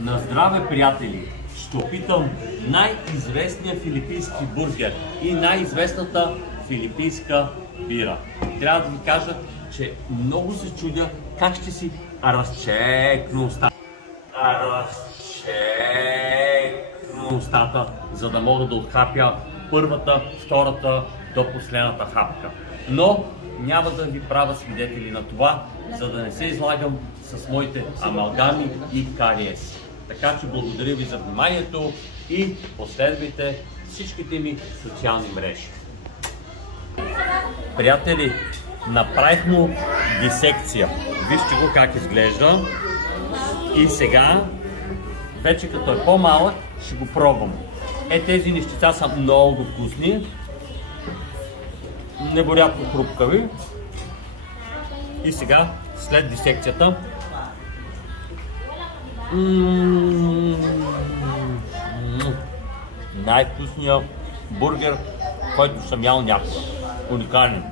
На здраве, приятели! Ще опитам най-известния филипински бургер и най-известната филипинска бира. Трябва да ви кажа, че много се чудя как ще си разчекна устата, за да мога да отхапя първата, втората до последната хапка. Но няма да ви правя свидетели на това, за да не се излагам с моите амалгами и кариес. Така че благодаря ви за вниманието и последвайте всичките ми социални мрежи. Приятели, направих му дисекция. Вижте го как изглежда. И сега, вече като е по-малък, ще го пробвам. Тези нещица са много вкусни. Невероятно хрупкави. И сега, след дисекцията, най-вкусният бургер, който съм ял някога. Уникален.